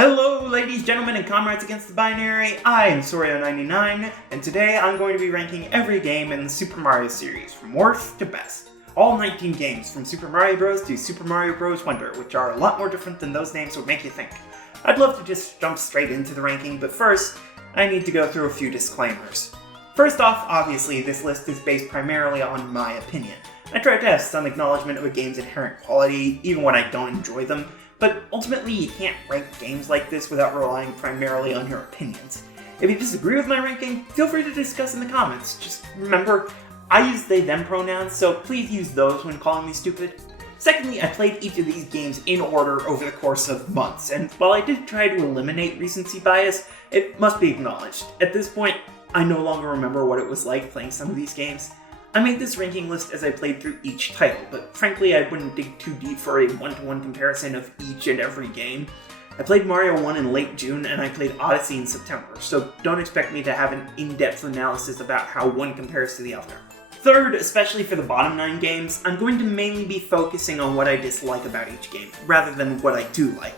Hello ladies, gentlemen, and comrades against the binary, I am Sorio99, and today I'm going to be ranking every game in the Super Mario series, from worst to best. All 19 games, from Super Mario Bros. To Super Mario Bros. Wonder, which are a lot more different than those names would make you think. I'd love to just jump straight into the ranking, but first, I need to go through a few disclaimers. First off, obviously, this list is based primarily on my opinion. I try to have some acknowledgement of a game's inherent quality, even when I don't enjoy them, but ultimately you can't rank games like this without relying primarily on your opinions. If you disagree with my ranking, feel free to discuss in the comments. Just remember, I use they them pronouns, so please use those when calling me stupid. Secondly, I played each of these games in order over the course of months, and while I did try to eliminate recency bias, it must be acknowledged. At this point, I no longer remember what it was like playing some of these games. I made this ranking list as I played through each title, but frankly I wouldn't dig too deep for a one-to-one comparison of each and every game. I played Mario 1 in late June, and I played Odyssey in September, so don't expect me to have an in-depth analysis about how one compares to the other. Third, especially for the bottom 9 games, I'm going to mainly be focusing on what I dislike about each game, rather than what I do like.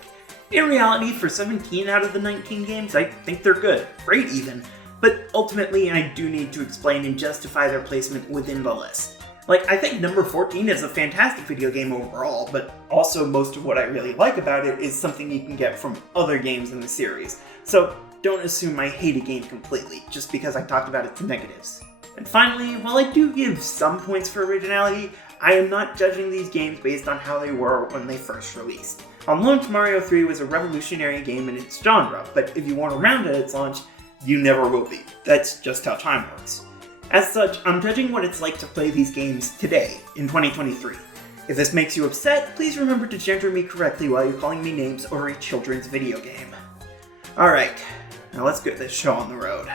In reality, for 17 out of the 19 games, I think they're good, great even. But ultimately, I do need to explain and justify their placement within the list. I think number 14 is a fantastic video game overall, but also most of what I really like about it is something you can get from other games in the series. So don't assume I hate a game completely, just because I talked about its negatives. And finally, while I do give some points for originality, I am not judging these games based on how they were when they first released. On launch, Mario 3 was a revolutionary game in its genre, but if you weren't around at its launch, you never will be. That's just how time works. As such, I'm judging what it's like to play these games today, in 2023. If this makes you upset, please remember to gender me correctly while you're calling me names over a children's video game. Alright, now let's get this show on the road.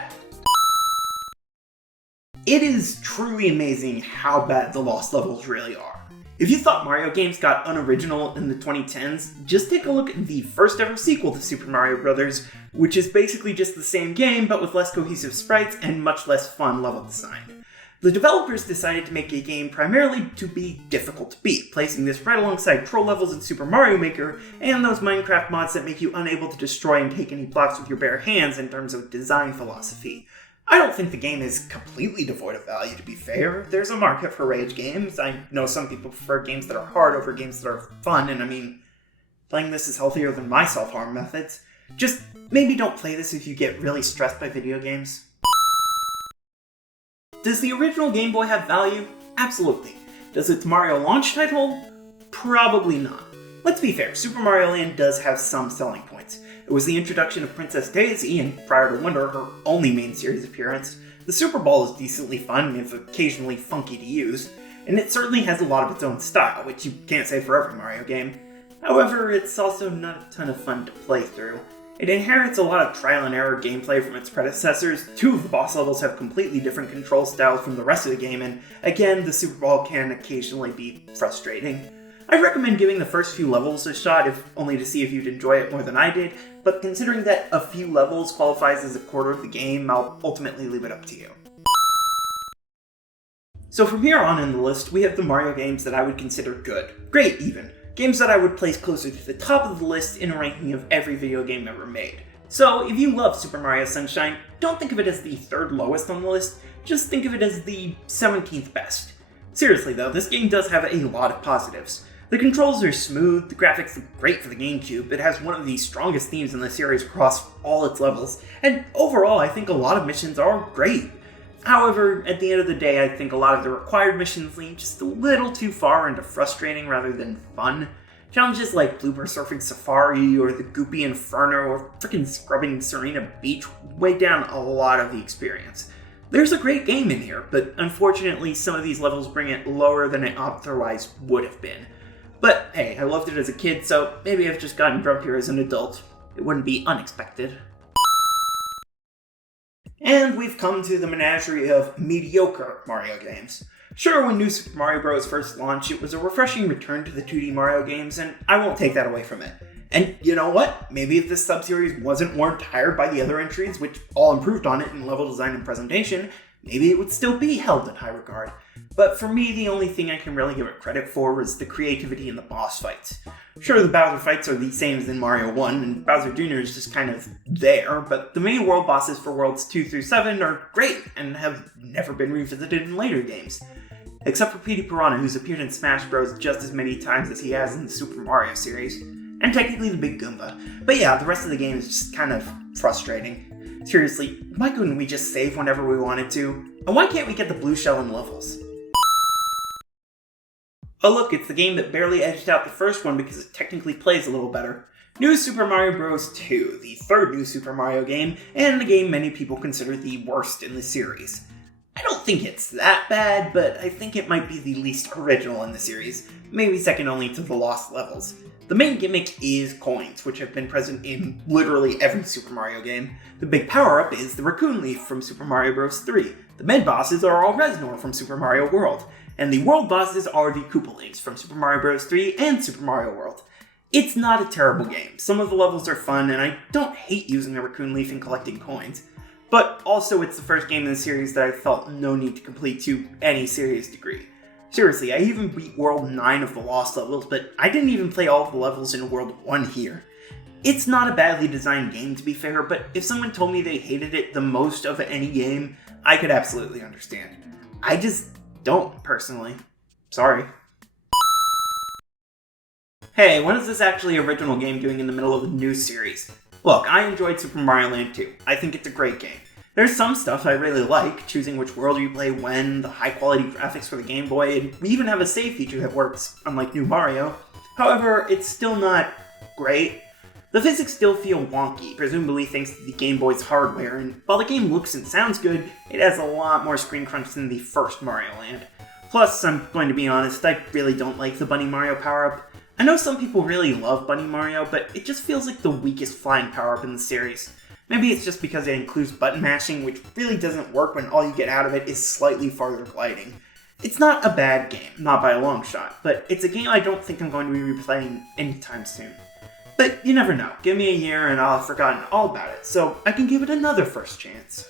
It is truly amazing how bad the lost levels really are. If you thought Mario games got unoriginal in the 2010s, just take a look at the first ever sequel to Super Mario Bros., which is basically just the same game but with less cohesive sprites and much less fun level design. The developers decided to make a game primarily to be difficult to beat, placing this right alongside troll levels in Super Mario Maker and those Minecraft mods that make you unable to destroy and take any blocks with your bare hands in terms of design philosophy. I don't think the game is completely devoid of value, to be fair. There's a market for rage games. I know some people prefer games that are hard over games that are fun, and I mean, playing this is healthier than my self-harm methods. Just maybe don't play this if you get really stressed by video games. Does the original Game Boy have value? Absolutely. Does its Mario launch title? Probably not. Let's be fair, Super Mario Land does have some selling points. It was the introduction of Princess Daisy, and prior to Wonder, her only main series appearance. The Super Ball is decently fun, if occasionally funky to use, and it certainly has a lot of its own style, which you can't say for every Mario game. However, it's also not a ton of fun to play through. It inherits a lot of trial and error gameplay from its predecessors. 2 of the boss levels have completely different control styles from the rest of the game, and again, the Super Ball can occasionally be frustrating. I recommend giving the first few levels a shot, if only to see if you'd enjoy it more than I did, but considering that a few levels qualifies as a quarter of the game, I'll ultimately leave it up to you. So from here on in the list, we have the Mario games that I would consider good, great even, games that I would place closer to the top of the list in a ranking of every video game ever made. So if you love Super Mario Sunshine, don't think of it as the 3rd lowest on the list, just think of it as the 17th best. Seriously though, this game does have a lot of positives. The controls are smooth, the graphics look great for the GameCube, it has one of the strongest themes in the series across all its levels, and overall I think a lot of missions are great. However, at the end of the day, I think a lot of the required missions lean just a little too far into frustrating rather than fun. Challenges like Blooper Surfing Safari or the Goopy Inferno or frickin' Scrubbing Serena Beach weigh down a lot of the experience. There's a great game in here, but unfortunately some of these levels bring it lower than it otherwise would have been. But hey, I loved it as a kid, so maybe I've just gotten grumpier as an adult. It wouldn't be unexpected. And we've come to the menagerie of mediocre Mario games. Sure, when New Super Mario Bros. First launched, it was a refreshing return to the 2D Mario games, and I won't take that away from it. And you know what? Maybe if this sub-series wasn't more tired by the other entries, which all improved on it in level design and presentation, maybe it would still be held in high regard. But for me, the only thing I can really give it credit for was the creativity in the boss fights. Sure, the Bowser fights are the same as in Mario 1, and Bowser Jr. is just kind of there, but the main world bosses for Worlds 2 through 7 are great, and have never been revisited in later games. Except for Petey Piranha, who's appeared in Smash Bros. Just as many times as he has in the Super Mario series. And technically the Big Goomba. But yeah, the rest of the game is just kind of frustrating. Seriously, why couldn't we just save whenever we wanted to? And why can't we get the blue shell in levels? Oh look, it's the game that barely edged out the first one because it technically plays a little better. New Super Mario Bros. 2, the third New Super Mario game, and the game many people consider the worst in the series. I don't think it's that bad, but I think it might be the least original in the series, maybe second only to the Lost Levels. The main gimmick is coins, which have been present in literally every Super Mario game. The big power-up is the Raccoon Leaf from Super Mario Bros. 3. The mid-bosses are all Reznor from Super Mario World. And the world bosses are the Koopa Links from Super Mario Bros. 3 and Super Mario World. It's not a terrible game. Some of the levels are fun, and I don't hate using the Raccoon Leaf and collecting coins. But also, it's the first game in the series that I felt no need to complete to any serious degree. Seriously, I even beat World 9 of the Lost Levels, but I didn't even play all of the levels in World 1 here. It's not a badly designed game, to be fair, but if someone told me they hated it the most of any game, I could absolutely understand. I just don't, personally. Sorry. Hey, what is this actually original game doing in the middle of a new series? Look, I enjoyed Super Mario Land 2. I think it's a great game. There's some stuff I really like, choosing which world you play when, the high quality graphics for the Game Boy, and we even have a save feature that works, unlike New Mario. However, it's still not great. The physics still feel wonky, presumably thanks to the Game Boy's hardware, and while the game looks and sounds good, it has a lot more screen crunch than the first Mario Land. Plus, I'm going to be honest, I really don't like the Bunny Mario power-up. I know some people really love Bunny Mario, but it just feels like the weakest flying power-up in the series. Maybe it's just because it includes button mashing, which really doesn't work when all you get out of it is slightly farther gliding. It's not a bad game, not by a long shot, but it's a game I don't think I'm going to be replaying anytime soon. But you never know, give me a year and I'll have forgotten all about it, so I can give it another first chance.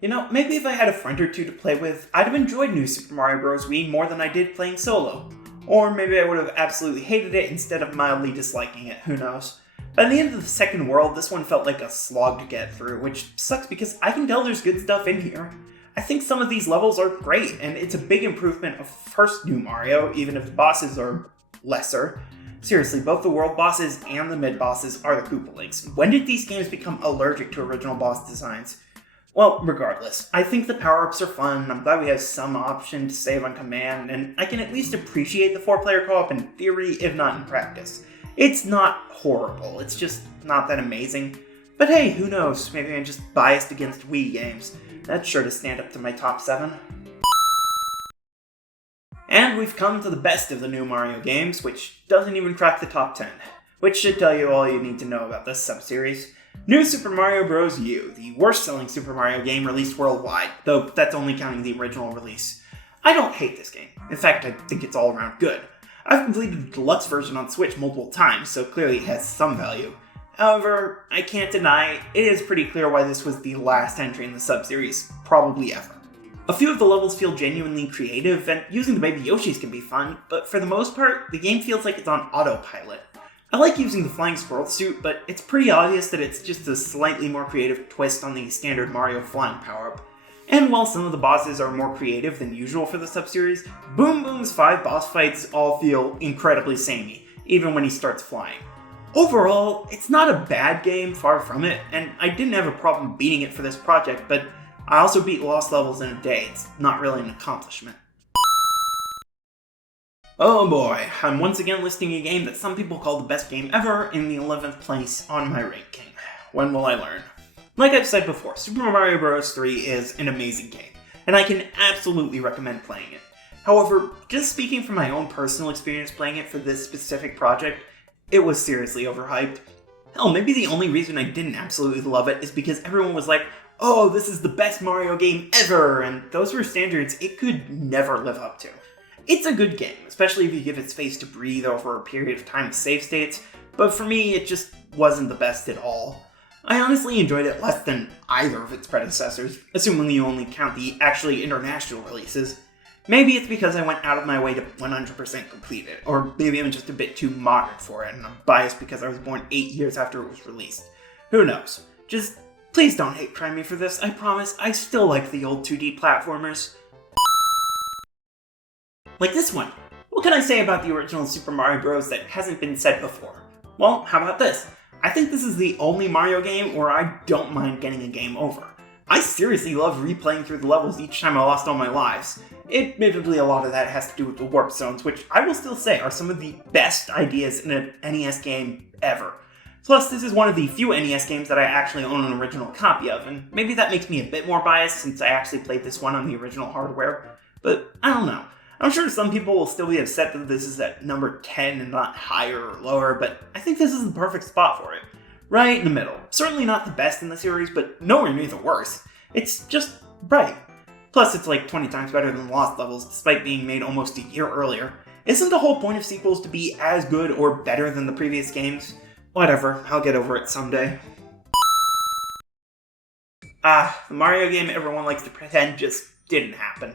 You know, maybe if I had a friend or two to play with, I'd have enjoyed New Super Mario Bros. Wii more than I did playing solo. Or maybe I would have absolutely hated it instead of mildly disliking it, who knows. By the end of the second world, this one felt like a slog to get through, which sucks because I can tell there's good stuff in here. I think some of these levels are great, and it's a big improvement of first New Mario, even if the bosses are lesser. Seriously, both the world bosses and the mid-bosses are the Koopa Links. When did these games become allergic to original boss designs? Well, regardless, I think the power-ups are fun, I'm glad we have some option to save on command, and I can at least appreciate the 4-player co-op in theory, if not in practice. It's not horrible, it's just not that amazing. But hey, who knows, maybe I'm just biased against Wii games. That's sure to stand up to my top 7. And we've come to the best of the new Mario games, which doesn't even crack the top 10. Which should tell you all you need to know about this sub-series. New Super Mario Bros. U, the worst-selling Super Mario game released worldwide, though that's only counting the original release. I don't hate this game. In fact, I think it's all around good. I've completed the deluxe version on Switch multiple times, so clearly it has some value. However, I can't deny it is pretty clear why this was the last entry in the sub-series, probably ever. A few of the levels feel genuinely creative, and using the baby Yoshis can be fun, but for the most part, the game feels like it's on autopilot. I like using the flying squirrel suit, but it's pretty obvious that it's just a slightly more creative twist on the standard Mario flying power-up. And while some of the bosses are more creative than usual for the sub-series, Boom Boom's 5 boss fights all feel incredibly samey, even when he starts flying. Overall, it's not a bad game, far from it, and I didn't have a problem beating it for this project, but I also beat Lost Levels in a day. It's not really an accomplishment. Oh boy, I'm once again listing a game that some people call the best game ever in the 11th place on my ranking. When will I learn? Like I've said before, Super Mario Bros. 3 is an amazing game, and I can absolutely recommend playing it. However, just speaking from my own personal experience playing it for this specific project, it was seriously overhyped. Hell, maybe the only reason I didn't absolutely love it is because everyone was like, oh, this is the best Mario game ever, and those were standards it could never live up to. It's a good game, especially if you give it space to breathe over a period of time with save states, but for me, it just wasn't the best at all. I honestly enjoyed it less than either of its predecessors, assuming you only count the actually international releases. Maybe it's because I went out of my way to 100% complete it, or maybe I'm just a bit too modern for it, and I'm biased because I was born 8 years after it was released. Who knows? Just, please don't hate crime me for this, I promise, I still like the old 2D platformers. Like this one. What can I say about the original Super Mario Bros. That hasn't been said before? Well, how about this? I think this is the only Mario game where I don't mind getting a game over. I seriously love replaying through the levels each time I lost all my lives. Admittedly, a lot of that has to do with the warp zones, which I will still say are some of the best ideas in an NES game ever. Plus, this is one of the few NES games that I actually own an original copy of, and maybe that makes me a bit more biased since I actually played this one on the original hardware. But I don't know. I'm sure some people will still be upset that this is at number 10 and not higher or lower, but I think this is the perfect spot for it. Right in the middle. Certainly not the best in the series, but nowhere near the worst. It's just right. Plus, it's like 20 times better than Lost Levels, despite being made almost a year earlier. Isn't the whole point of sequels to be as good or better than the previous games? Whatever, I'll get over it someday. The Mario game everyone likes to pretend just didn't happen.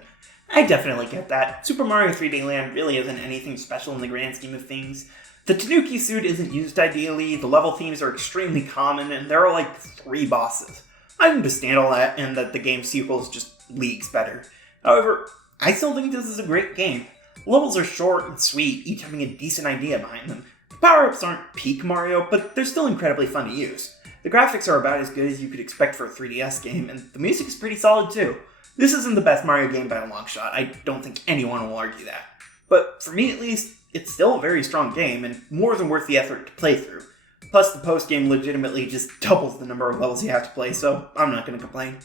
I definitely get that. Super Mario 3D Land really isn't anything special in the grand scheme of things. The Tanuki suit isn't used ideally, the level themes are extremely common, and there are like 3 bosses. I understand all that, and that the game's sequel is just leagues better. However, I still think this is a great game. The levels are short and sweet, each having a decent idea behind them. The power-ups aren't peak Mario, but they're still incredibly fun to use. The graphics are about as good as you could expect for a 3DS game, and the music is pretty solid too. This isn't the best Mario game by a long shot, I don't think anyone will argue that. But for me at least, it's still a very strong game, and more than worth the effort to play through. Plus, the post-game legitimately just doubles the number of levels you have to play, so I'm not going to complain.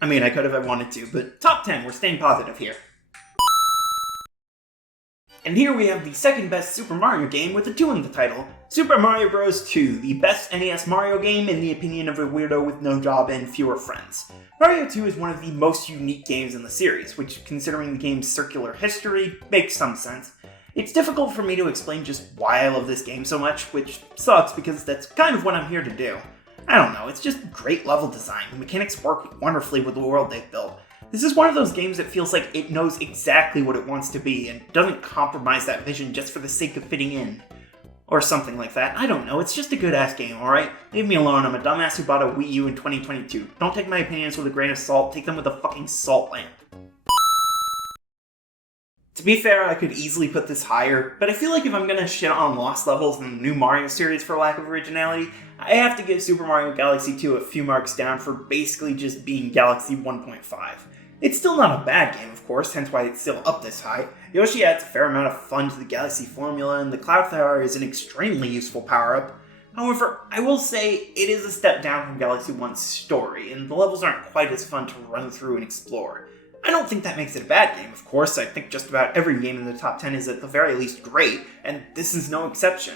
I mean, I could if I wanted to, but top 10, we're staying positive here. And here we have the second best Super Mario game with a 2 in the title, Super Mario Bros. 2, the best NES Mario game in the opinion of a weirdo with no job and fewer friends. Mario 2 is one of the most unique games in the series, which, considering the game's circular history, makes some sense. It's difficult for me to explain just why I love this game so much, which sucks because that's kind of what I'm here to do. I don't know, it's just great level design, the mechanics work wonderfully with the world they've built. This is one of those games that feels like it knows exactly what it wants to be and doesn't compromise that vision just for the sake of fitting in. Or something like that. I don't know, it's just a good-ass game, alright? Leave me alone, I'm a dumbass who bought a Wii U in 2022. Don't take my opinions with a grain of salt, take them with a fucking salt lamp. To be fair, I could easily put this higher, but I feel like if I'm gonna shit on Lost Levels and the new Mario series for lack of originality, I have to give Super Mario Galaxy 2 a few marks down for basically just being Galaxy 1.5. It's still not a bad game, of course, hence why it's still up this high. Yoshi adds a fair amount of fun to the Galaxy formula, and the Cloud Tower is an extremely useful power-up. However, I will say it is a step down from Galaxy 1's story, and the levels aren't quite as fun to run through and explore. I don't think that makes it a bad game, of course. I think just about every game in the top 10 is at the very least great, and this is no exception.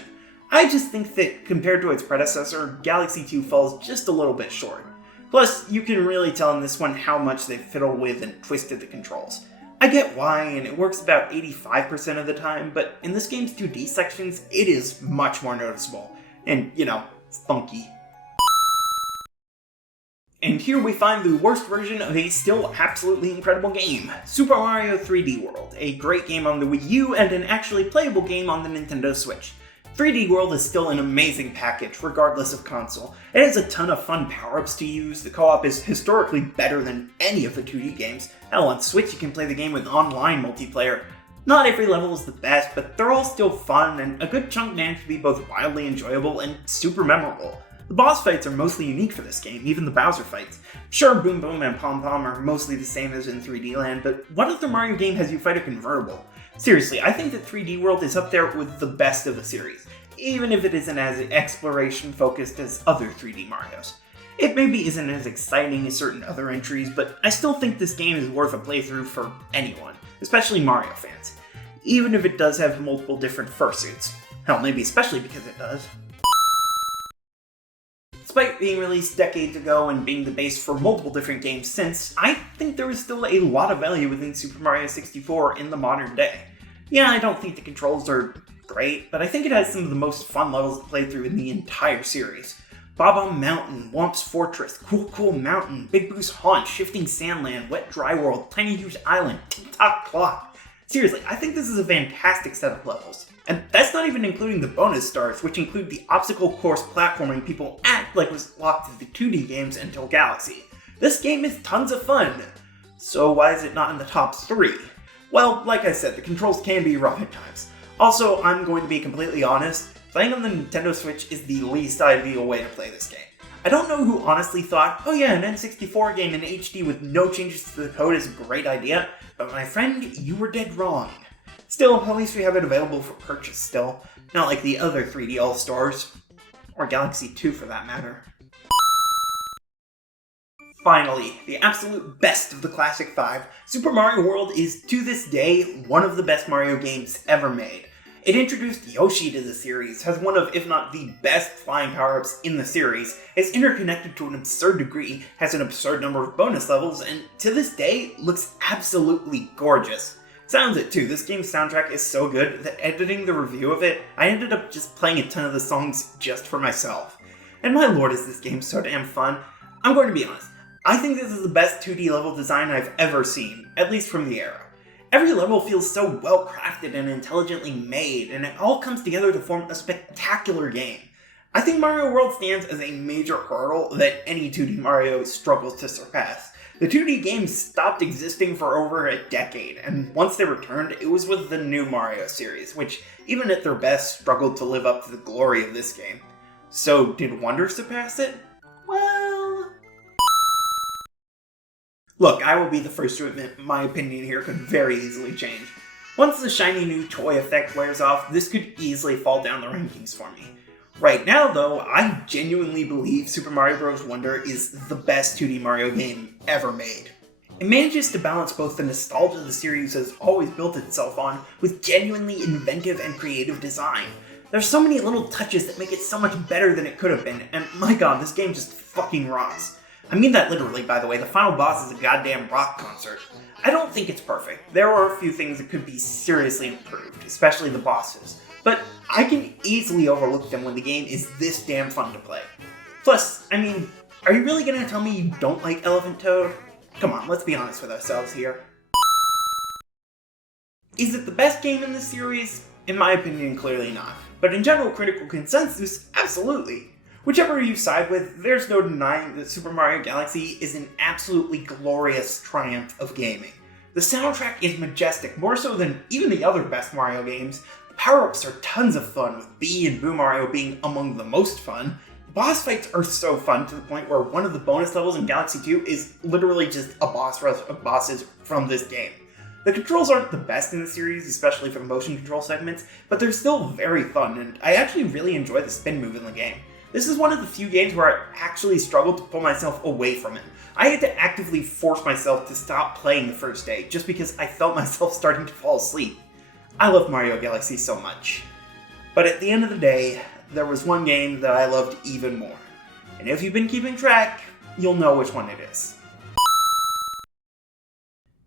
I just think that compared to its predecessor, Galaxy 2 falls just a little bit short. Plus, you can really tell in this one how much they've fiddled with and twisted the controls. I get why, and it works about 85% of the time, but in this game's 2D sections, it is much more noticeable. And, you know, funky. And here we find the worst version of a still absolutely incredible game, Super Mario 3D World, a great game on the Wii U and an actually playable game on the Nintendo Switch. 3D World is still an amazing package, regardless of console. It has a ton of fun power-ups to use, the co-op is historically better than any of the 2D games. Hell, on Switch you can play the game with online multiplayer. Not every level is the best, but they're all still fun, and a good chunk managed to be both wildly enjoyable and super memorable. The boss fights are mostly unique for this game, even the Bowser fights. Sure, Boom Boom and Pom Pom are mostly the same as in 3D Land, but what other Mario game has you fight a convertible? Seriously, I think that 3D World is up there with the best of the series, even if it isn't as exploration-focused as other 3D Marios. It maybe isn't as exciting as certain other entries, but I still think this game is worth a playthrough for anyone, especially Mario fans, even if it does have multiple different fursuits. Hell, maybe especially because it does. Despite being released decades ago and being the base for multiple different games since, I think there is still a lot of value within Super Mario 64 in the modern day. Yeah, I don't think the controls are great, but I think it has some of the most fun levels to play through in the entire series. Bob-omb Mountain, Womp's Fortress, Cool Mountain, Big Boo's Haunt, Shifting Sandland, Wet Dry World, Tiny Huge Island, Tick-Tock Clock. Seriously, I think this is a fantastic set of levels. And that's not even including the bonus stars, which include the obstacle course platforming people act like was locked to the 2D games until Galaxy. This game is tons of fun. So why is it not in the top 3? Well, like I said, the controls can be rough at times. Also, I'm going to be completely honest, playing on the Nintendo Switch is the least ideal way to play this game. I don't know who honestly thought, oh yeah, an N64 game in HD with no changes to the code is a great idea, but my friend, you were dead wrong. Still, at least we have it available for purchase still, not like the other 3D All-Stars, or Galaxy 2 for that matter. Finally, the absolute best of the Classic 5, Super Mario World is, to this day, one of the best Mario games ever made. It introduced Yoshi to the series, has one of, if not the best flying power-ups in the series, is interconnected to an absurd degree, has an absurd number of bonus levels, and to this day, looks absolutely gorgeous. Sounds it too, this game's soundtrack is so good that editing the review of it, I ended up just playing a ton of the songs just for myself. And my lord is this game so damn fun. I'm going to be honest, I think this is the best 2D level design I've ever seen, at least from the era. Every level feels so well crafted and intelligently made, and it all comes together to form a spectacular game. I think Mario World stands as a major hurdle that any 2D Mario struggles to surpass. The 2D games stopped existing for over a decade, and once they returned, it was with the new Mario series, which, even at their best, struggled to live up to the glory of this game. So, did Wonder surpass it? Well... Look, I will be the first to admit my opinion here could very easily change. Once the shiny new toy effect wears off, this could easily fall down the rankings for me. Right now, though, I genuinely believe Super Mario Bros. Wonder is the best 2D Mario game ever made. It manages to balance both the nostalgia the series has always built itself on with genuinely inventive and creative design. There's so many little touches that make it so much better than it could have been, and my god, this game just fucking rocks. I mean that literally, by the way, the final boss is a goddamn rock concert. I don't think it's perfect. There are a few things that could be seriously improved, especially the bosses. But I can easily overlook them when the game is this damn fun to play. Plus, I mean, are you really gonna tell me you don't like Elephant Toad? Come on, let's be honest with ourselves here. Is it the best game in the series? In my opinion, clearly not. But in general critical consensus, absolutely. Whichever you side with, there's no denying that Super Mario Galaxy is an absolutely glorious triumph of gaming. The soundtrack is majestic, more so than even the other best Mario games. The power-ups are tons of fun, with Bee and Boo Mario being among the most fun. The boss fights are so fun to the point where one of the bonus levels in Galaxy 2 is literally just a boss rush of bosses from this game. The controls aren't the best in the series, especially for motion control segments, but they're still very fun, and I actually really enjoy the spin move in the game. This is one of the few games where I actually struggled to pull myself away from it. I had to actively force myself to stop playing the first day, just because I felt myself starting to fall asleep. I love Mario Galaxy so much. But at the end of the day, there was one game that I loved even more. And if you've been keeping track, you'll know which one it is.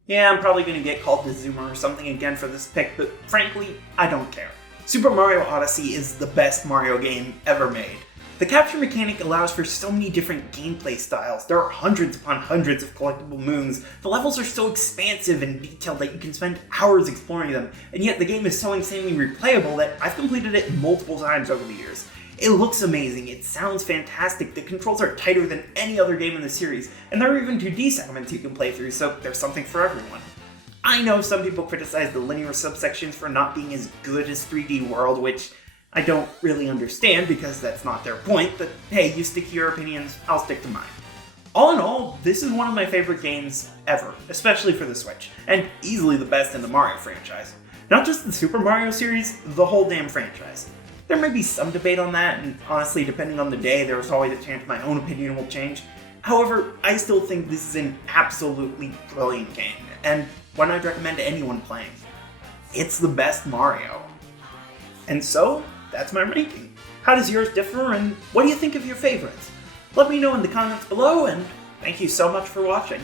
Yeah, I'm probably going to get called the Zoomer or something again for this pick, but frankly, I don't care. Super Mario Odyssey is the best Mario game ever made. The capture mechanic allows for so many different gameplay styles. There are hundreds upon hundreds of collectible moons. The levels are so expansive and detailed that you can spend hours exploring them, and yet the game is so insanely replayable that I've completed it multiple times over the years. It looks amazing, it sounds fantastic, the controls are tighter than any other game in the series, and there are even 2D segments you can play through, so there's something for everyone. I know some people criticize the linear subsections for not being as good as 3D World, which I don't really understand because that's not their point, but hey, you stick to your opinions, I'll stick to mine. All in all, this is one of my favorite games ever, especially for the Switch, and easily the best in the Mario franchise. Not just the Super Mario series, the whole damn franchise. There may be some debate on that, and honestly, depending on the day, there's always a chance my own opinion will change. However, I still think this is an absolutely brilliant game, and one I'd recommend to anyone playing. It's the best Mario. And so, that's my ranking. How does yours differ, and what do you think of your favorites? Let me know in the comments below, and thank you so much for watching.